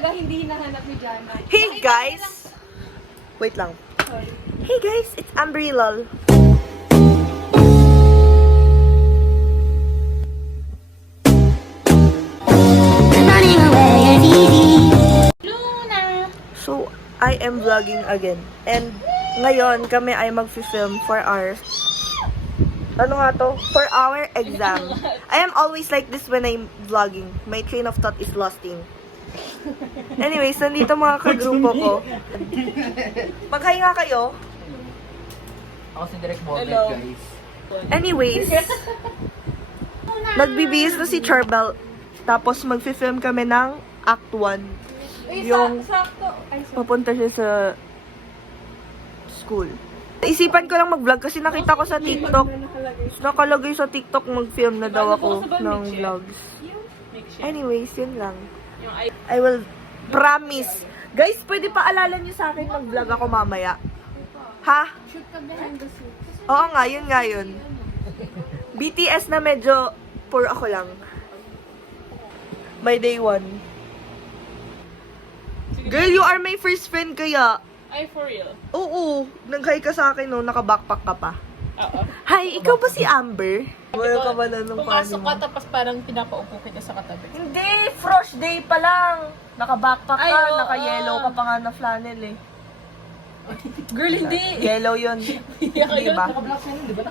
Hindi hinahanap ni Jana. Hey guys! Wait lang. Sorry. Hey guys, it's Ambrilal. Luna! So, I am vlogging again. And ngayon, kami ay mag-film for our... Ano nga to? For our exam. I am always like this when I'm vlogging. My train of thought is losting. Anyways, nandito mga kagrupo ko. Mag-hi nga kayo. Ako si Direk Morbid, Hello. guys. Anyways, nagbibihis na si Charbel. Tapos mag-film kami ng Act 1. Yung sakto. Ay, sorry. papunta siya sa school. Isipan ko lang mag-vlog kasi nakita ko sa TikTok. Nakalagay sa TikTok mag-film na daw ako ng vlogs. Anyways, yun lang. I will promise. Guys, pwede pa alala niyo sa akin mag-vlog ako mamaya. Ha? Shoot ka behind the scenes. Oo nga, yun nga yun. BTS na medyo poor ako lang. By day 1. Girl, you are my first friend kaya. Ay, for real. Oo, nag-hi ka sa akin no, naka-backpack ka pa. Oo. Hi, ikaw ba si Amber? Wala ka ba na nung Pumasok funny ka, mo? tapos parang pinapaupo kita sa katabi. Hindi, frosh day pa lang. Naka-backpack ka, Ay, oo. naka-yellow ka pa nga na flannel eh. Girl, hindi. Yellow yun. Di ba? Naka-block siya nun, di ba?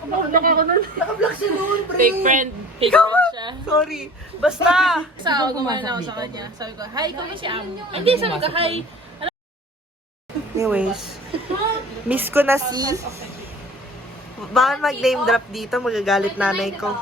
Naka-black siya noon, pre. Fake friend. Fake Ikaw friend ba? siya. Sorry. Basta. Sa ako, gumawa na ako sa kanya. Sabi ko, hi, ikaw ba si Am? Hindi, sabi ko, hi. Anyways, miss ko na si... Baka mag-name drop dito, magagalit nanay ko.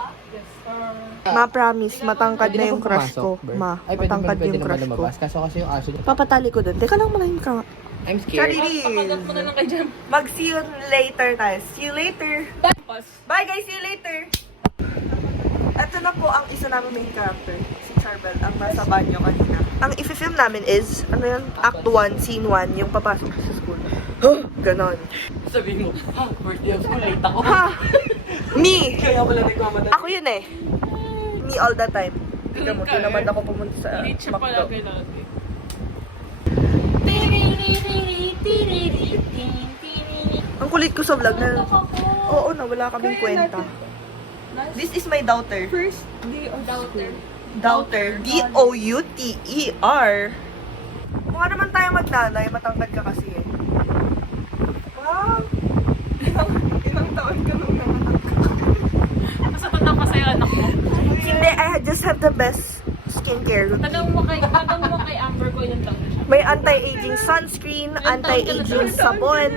Ma, promise, matangkad na yung crush ko. Ma, Ay, pwede matangkad naman yung crush ko. lumabas. Kaso kasi yung aso niya. Papatali ko dun. Teka lang, malalim ka. I'm scared. Pakagat mo na lang kay Jam. Mag-see you later tayo. See you later. Tapos, Bye guys, see you later. Ito na po ang isa namin main character. Si Charbel, ang nasa banyo kanina. Ang i-film namin is, ano yun? Act 1, Scene 1, yung papasok sa school. Huh, ganon. Sabihin mo, first day of school, late ako. Ha! Me! Kaya wala nagmamadali. Ako yun eh. Me all the time. Tignan mo, doon naman ako pumunta sa late siya pala McDo. kay Lati. Ang kulit ko sa vlog na, oo na, wala kaming kwenta. This is my daughter. First day of daughter. Daughter. D-O-U-T-E-R. Mukha naman tayo magnanay, matangkad ka kasi eh. Wow! Ilang taon ka nung nanganak ka? Mas matanda pa sa'yo, anak mo. Hindi, I just have the best skincare routine. Tanong mo kay Amber ko ilang taon na siya. May anti-aging sunscreen, anti-aging sabon.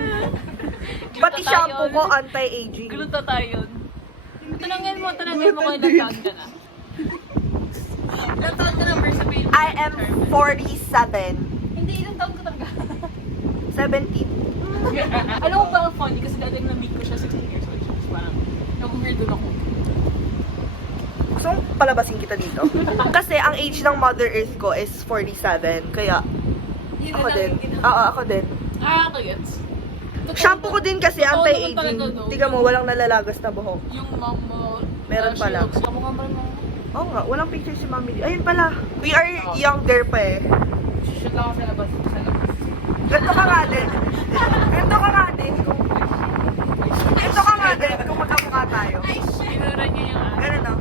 Pati shampoo ko, anti-aging. Gluta tayo. Tanongin mo kung ilang taon ka na. Ilang taon ka na, Amber, sabihin mo. I am 47. Hindi, ilang taon ka talaga. 17. Alam mo ba ang funny? Kasi dati na-meet ko siya 16 years old. Siya. Parang, nag-weird doon ako. Gusto mong palabasin kita dito? Kasi ang age ng Mother Earth ko is 47. Kaya, Yun ako na din. lang, Oo, ako din. ako gets. Shampoo ko din kasi Totoo naman anti-aging. talaga, no? Tiga mo, walang nalalagas na buhok. Yung mom mo. Meron pala. Kamukha mo rin mo. Oo nga, walang picture si Mami. Ayun pala. We are younger pa eh. Shoot lang ako sa labas. Sa labas. Ganto ka nga din. Ganto ka nga din. Ganto ka nga din kung magkamukha tayo. Pinura niya yung Ganun no?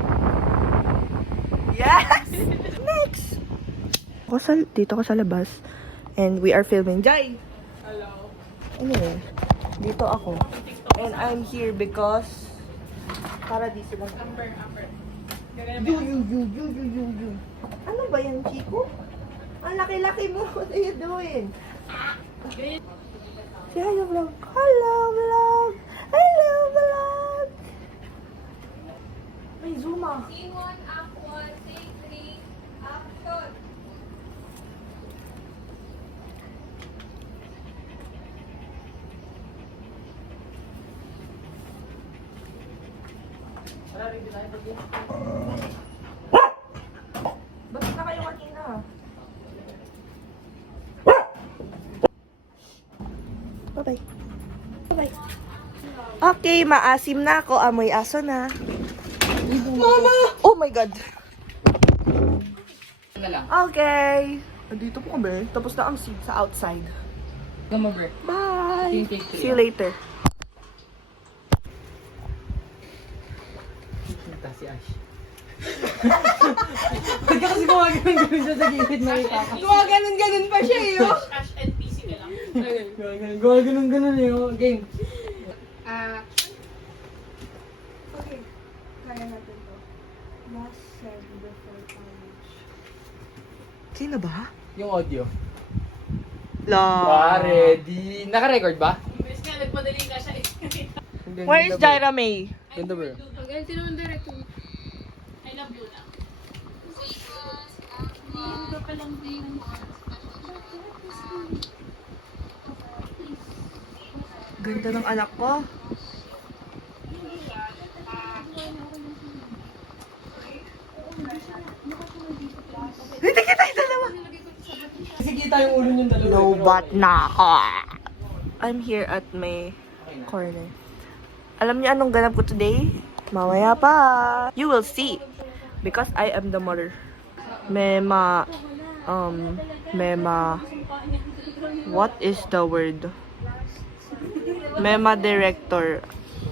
Yes! Next! Dito ko sa labas. And we are filming. Jai! Hello. Anyway, dito ako. And I'm here because Paradiso lang. Amber. You. Ano ba yan, Chico? Ang laki-laki mo. What are you doing? Say hello, vlog. Hello, vlog. Hello, vlog. May zoom ah. Scene 1, Act 1, Take 3, Action! Bakit na kayo kanina? Bye-bye. Bye-bye. Okay, maasim na ako. Amoy aso na. Mama! Oh my God. Na lang. Okay. Dito po kami. Tapos na ang seat sa outside. Gama, bro. Bye! Take three, See you later. Punta si Ash. Pagka kasi gumaganon-ganon siya sa gilid na kita. Gumaganon-ganon pa siya eh, oh. Cash and PC ka lang. Gumaganon-ganon eh, oh. Game. Okay. Kaya natin to. Last said before college. Sino ba? Yung audio. La. Ready. Naka-record ba? Imbes nga, nagpadali ka siya. Where is Jaira May? Ganda, bro. Pag sino ang director? I love you na. Ganda ng anak ko. Hindi kita yung dalawa. Kasi kita yung ulo niyong dalawa. Lobat na ako. I'm here at my corner. Alam niyo anong ganap ko today? Mamaya pa. You will see. Because I am the mother. Mema. What is the word? Mema director.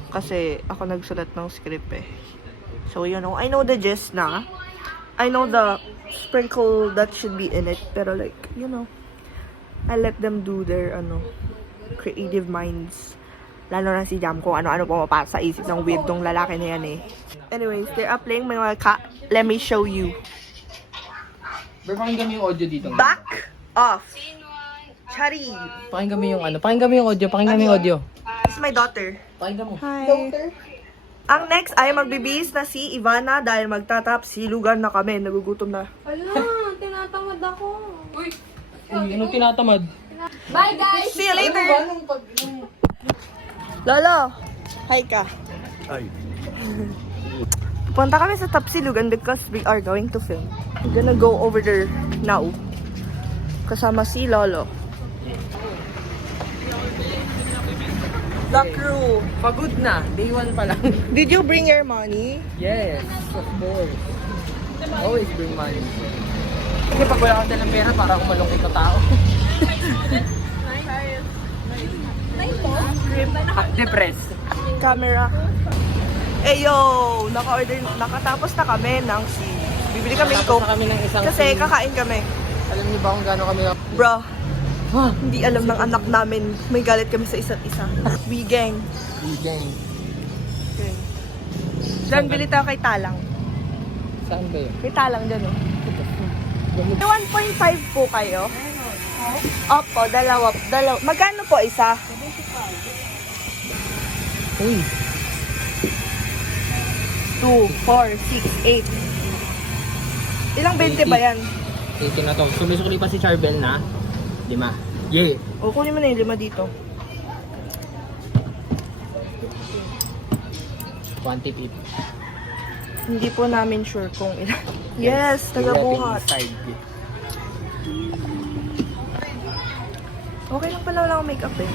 Kasi ako nagsulat ng script eh. So, you know, I know the gist na. I know the sprinkle that should be in it. Pero like, you know, I let them do their, creative minds. Lalo na si Jam kung ano-ano pumapasok sa isip ng weird tong lalaki na yan eh. Anyways, they're up playing mga let me show you. Bro, pakinggan mo yung audio dito. Back off. Chari. Pakinggan mo yung ano. Pakinggan mo yung audio. Pakinggan mo yung audio. This is my daughter. Pakinggan mo. Hi. Ang next ay magbibihis na si Ivana dahil magtatap silugan na kami. Nagugutom na. Ala, tinatamad ako. Uy, anong tinatamad? Bye, guys! See you later. Lolo, hi ka. Ay. Punta kami sa Tapsilugan because we are going to film. We're gonna go over there now. Kasama si Lolo. The crew. Pagod na. Day 1 pa lang. Did you bring your money? Yes, of course. Always bring money. Kasi pag wala kang dalang pera, para akong malungkot na tao. Depressed. Camera. Eh yo, nakatapos na kami ng bibili kami ng Tapos Coke. na kami ng isang Kasi scene. kakain kami. Alam niyo ba kung gaano kami... Bro, Ha? hindi alam ng anak namin. May galit kami sa isa't isa. We gang. Gang. Diyan, bili tayo kay Talang. Saan ba yun? Kay Talang dyan, oh. 1.5 po kayo? Opo, dalawa. Magkano po isa? Uy. 2, 4, 6, 8. Ilang 20 ba yan? 18 na to. Sumisukli pa si Charbel na 5. Yeah. O, kunin mo na yung 5 dito. Quantity. Hindi po namin sure kung ilan. Yes, taga-buhat. Okay lang pala, wala akong makeup eh.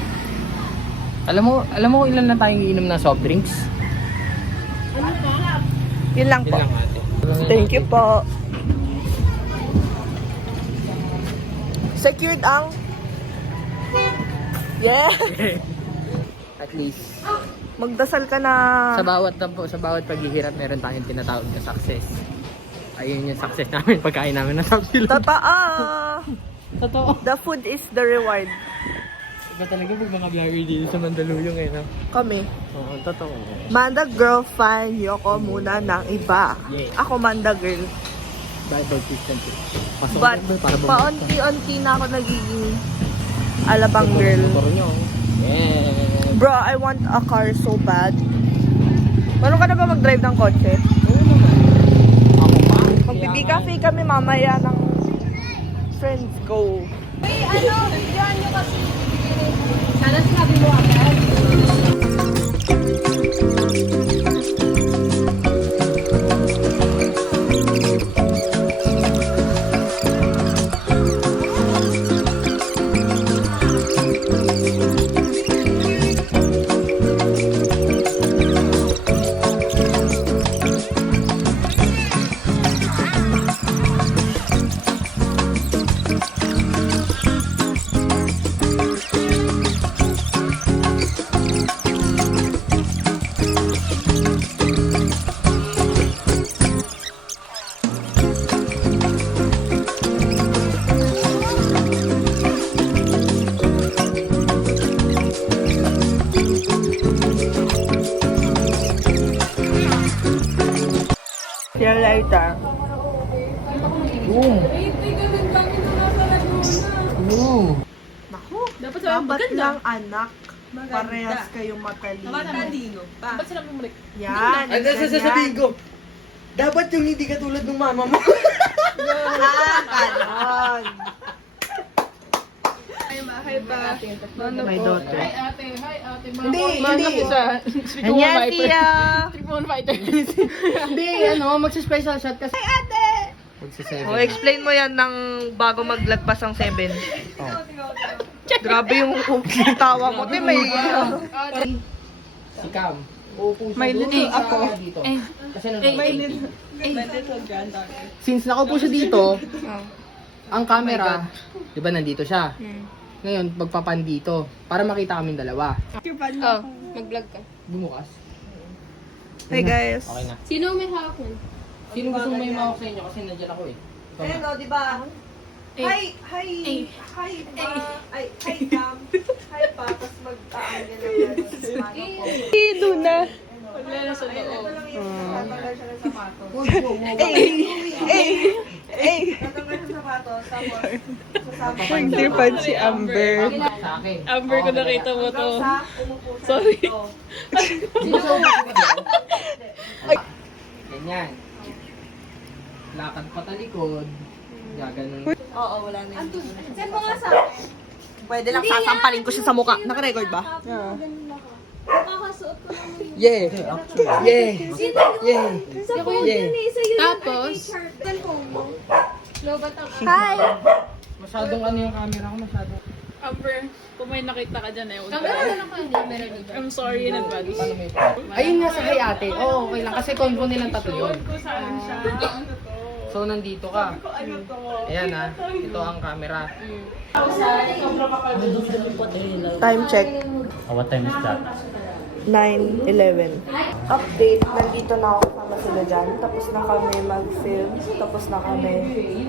Alam mo kung ilan na tayong iinom ng soft drinks? Yun lang Yun po. lang ate. Thank you po. Secured ang... Yeah! At least Magdasal ka na... sa bawat paghihirap meron tayong tinatawag na success. Ayun yung success namin pagkain namin ng top sila. Totoo! Totoo. The food is the reward. Iba talaga pag mga vlogger dito sa Mandaluyong eh, no? Kami. Oo, totoo. Manda girl fan, yoko muna ng iba. Yeah. Ako Manda girl. Bible Christian too. Pasok But, ka, para bumalik ka. paunti-unti na ako nagiging alabang girl. Motor nyo. Yeah. Bro, I want a car so bad. Marunong ka na ba mag-drive ng kotse? Ako pa. Magbibi-cafe kami mamaya ng friends ko. Yan nyo kasi. Sana sinabi mo agad. Oo. Naku, Dapat sabi dapat maganda. lang anak. Parehas kayong matalino. Talino. Ba't sila bumalik? Yan, Ano sasabihin ko? Dapat yung hindi katulad ng mama mo. Ganon. My daughter. Hindi. Annyeonghaseyo! Hindi, magsa-special shot kasi. Hi, ate! Magsa-7. Oh, explain mo yan ng bago maglagpas ng 7. Oh. Grabe yung tawa mo. Te, may... Si Cam. Uupo siya doon. Ako. Dito. Kasi since nakaupo siya dito, ang camera, di ba nandito siya? Ngayon, pagpapan dito, para makita kaming dalawa. Mag-vlog ka. Bumukas. Hey guys. Okay na. Sino may hawak nun? Sino gusto may mawak sa inyo? Kasi nandiyan ako eh. Ikaw na. Hello, di ba? Hi, hi, hi, pa. Ay, hi, Cam. Hi, pa. Tapos mag-aangin na yan. Doon na. Wala na sa loob. Tatanggal siya ng sapatos. Tatanggal siya ng sapatos. Tapos, Nagtripan si Amber. Sa akin. Amber, kung nakita mo to. umupo siya Sorry. dito. Sino sa upo ka dito? Ganyan. Lakad patalikod. Gaganon. Oo, wala na yun. Send mo nga sa akin. Pwede lang sasampalin ko siya sa mukha. Naka-record ba? Nakakasuot ko naman yun. Yeah! Yeah! Sino yun? Yeah! Sa phone Yeah. yun eh. Sa'yo yun. Tapos? Saan phone mo? Lobat ako. Hi! Masyadong ano yung camera ko, masyadong. Amber, kung may nakita ka dyan, ayaw. Camera na lang kayo. Camera dito. I'm sorry in advance. Paano may ayun nga sa kay ate. Oo, okay lang. Kasi convo nilang tatlo yun. Kung saan siya. Ano to? So, nandito ka. Ano to? Ayan ha. Ito ang camera. Time check. What time is that? 9:11. Update, nandito na ako kasama sila dyan. Tapos na kami mag-film. Tapos na kami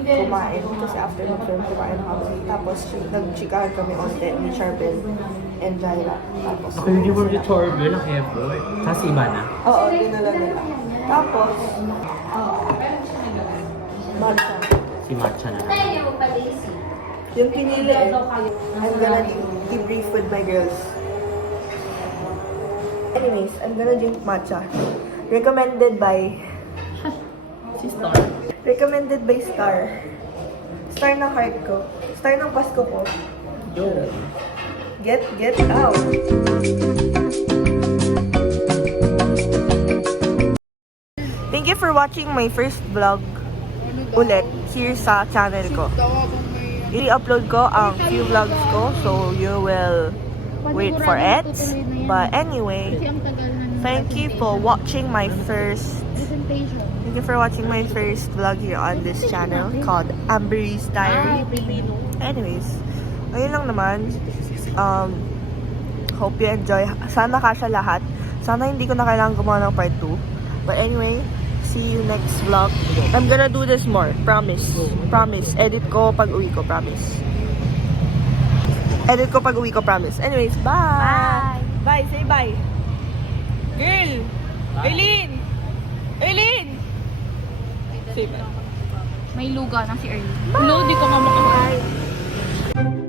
kumain. Kasi after mag-film, kumain na kami. Tapos nag-chikahan kami onte ni Charbel and Jaira. Tapos, Hindi mo yung Charbel, ang effort. Tapos iba na. oo, dinala nila. Tapos, matcha. Si Matcha na. Tayo niya magpa-lazy. Yung pinili eh, I'm gonna debrief with my girls. Anyways, I'm gonna drink matcha. Recommended by... Si Star. Recommended by Star. Star ng heart ko. Star ng Pasko ko. Yo. Get out! Thank you for watching my first vlog ulit here sa channel ko. I-upload ko ang few vlogs ko, so you will wait for it. But anyway, thank you for watching my first vlog here on this channel called Amber's Diary. Anyways, ayun lang naman. Hope you enjoy. Sana kasya lahat. Sana hindi ko na kailangan gumawa ng part 2. But anyway, see you next vlog. I'm gonna do this more. Promise. Promise. Edit ko pag uwi ko. Promise. Edit ko pag uwi ko. Promise. Anyways, bye! Bye! Say bye! Girl! Eileen! Eileen! Say bye. May luga na si Ernie. No, di ko nga makakain.